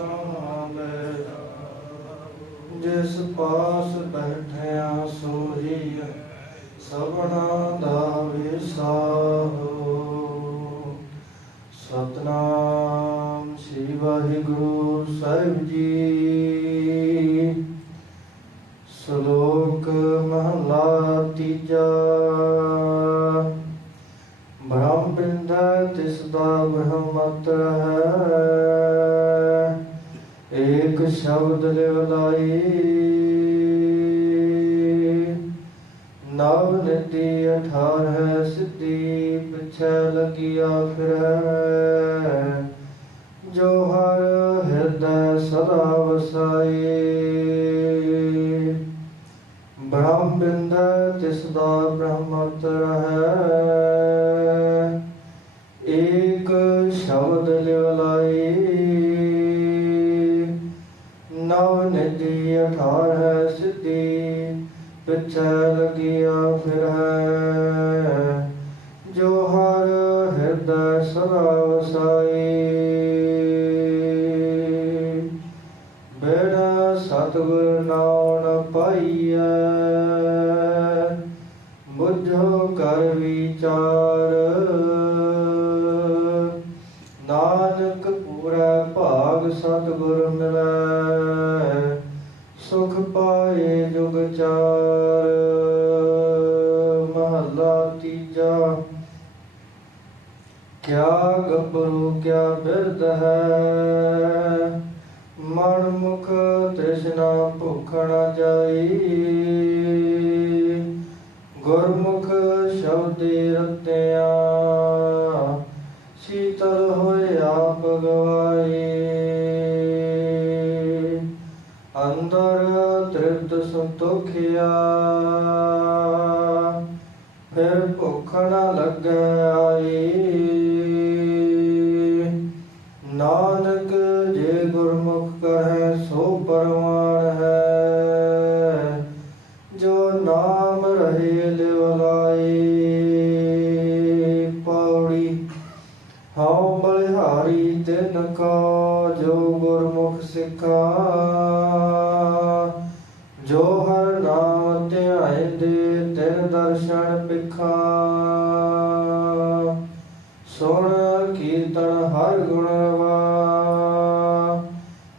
ਸਹਾਵੇ ਜਿਸ ਪਾਸ ਬੈਠਿਆ ਸੋਹੀ ਸਭਨਾ ਦਾ ਵਿਸਾਹੋ। ਸਤਨਾਮ ਸ੍ਰੀ ਵਾਹਿਗੁਰੂ ਸਾਹਿਬ ਜੀ। ਸ਼ਲੋਕ ਮਹਲਾ ਤੀਜਾ। ਬ੍ਰਹਮ ਬਿੰਦਾ ਤਿਸ ਦਾ ਬ੍ਰਹਮਤਰ ਹੈ। ਏਕ ਸ਼ਬਦ ਲਿਵਲਾਈ। ਨਵ ਨਿਤੀ ਅਠਾਰਹ ਸਿੱਧੀ ਪਿਛੈ ਲਗਿਆ ਫਿਰੈ। ਜੋ ਹਰ ਹਿਰਦੈ ਸਦਾ ਵਸਾਈ। ਬ੍ਰਹਮ ਬਿੰਦ ਤਿਸ ਦਾ ਬ੍ਰਹਮਤਰ ਹੈ। ਏਕ ਸ਼ਬਦ ਲਿਵਲਾਈ ਨਵ ਨਿਧੀ ਅਠਾਰਹ ਸਿੱਧੀ, ਪਿੱਛੇ ਲਗਿਆ ਫਿਰ ਹੈ। ਜੋ ਹਰ ਹਿਰਦੈ ਸਦਾ ਵਸਾਈ। ਬਿਨ ਸਤਿਗੁਰ ਨਾਮ ਨ ਪਾਈਐ, ਬੁੱਝੋ ਕਰ ਵਿਚਾਰ। ਤੀਜਾ, ਕਿਆ ਗੱਭਰੂ ਕਿਆ ਬਿਰਧ ਹੈ? ਮਨ ਮੁਖ ਤ੍ਰਿਸ਼ਨਾ ਭੁੱਖ ਨ ਜਾਈ। ਗੁਰਮੁਖ ਸ਼ਬਦੇ ਰਤਿਆ, ਸ਼ੀਤਲ ਹੋਏ ਆਪ ਗਵਾਏ ਅੰਦਰ ਤ੍ਰਿਪਤ ਸੰਤੋਖਿਆ। ਭੁੱਖ ਨ ਲੱਗੈ ਆਈ ਨਾਨਕ ਜੇ ਗੁਰਮੁਖ ਕਹੈ ਸੋ ਪਰਮਾਨ ਹੈ। ਜੋ ਨਾਮ ਰਹੇ, ਲਿਵ ਪੌੜੀ, ਹਉ ਬਲਿਹਾਰੀ, ਤਿਨ ਕਾ, ਜੋ ਗੁਰਮੁਖ ਸਿੱਖਾ। ਜੋ ਹਰ ਨਾਮ ਧਿਆਏ ਦੇ ਤਿਨ ਦਰਸ਼ਨ ਪਿਖਾ ਸੁਣ ਕੀਰਤਨ ਹਰ ਗੁਣ ਰਵਾ।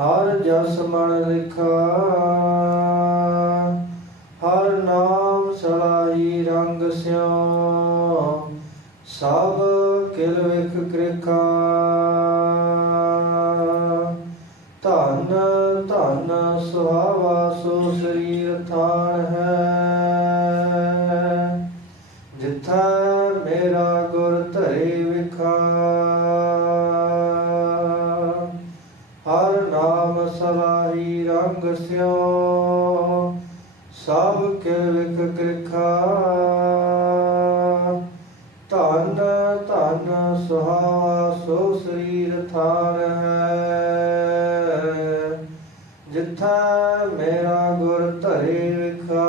ਹਰ ਜਸ ਮਨ ਲਿਖਾ। ਹਰ ਨਾਮ ਸਲਾਈ ਰੰਗ ਸਿਓ ਸਭ ਕਿਲ ਵਿਖ ਕ੍ਰਿਖਾ। ਧਨ ਧਨ ਸੁਹਾਵਾ ਸੋ ਸਰੀਰ ਥਾਨ ਹੈ। ਧਰੇ ਹਰ ਨਾਮ ਸਲਾਹੀ ਰੰਗ ਸਿਉ ਸਭ ਕੇ ਵਿਖ ਕ੍ਰਿਖਾ ਧਨ ਧਨ ਸੁਹਾਵਾ ਸੋ ਸਰੀਰ ਥਾਨ ਹੈ ਜਿਥਾ ਮੇਰਾ ਗੁਰ ਧਰੇ ਵਿਖਾ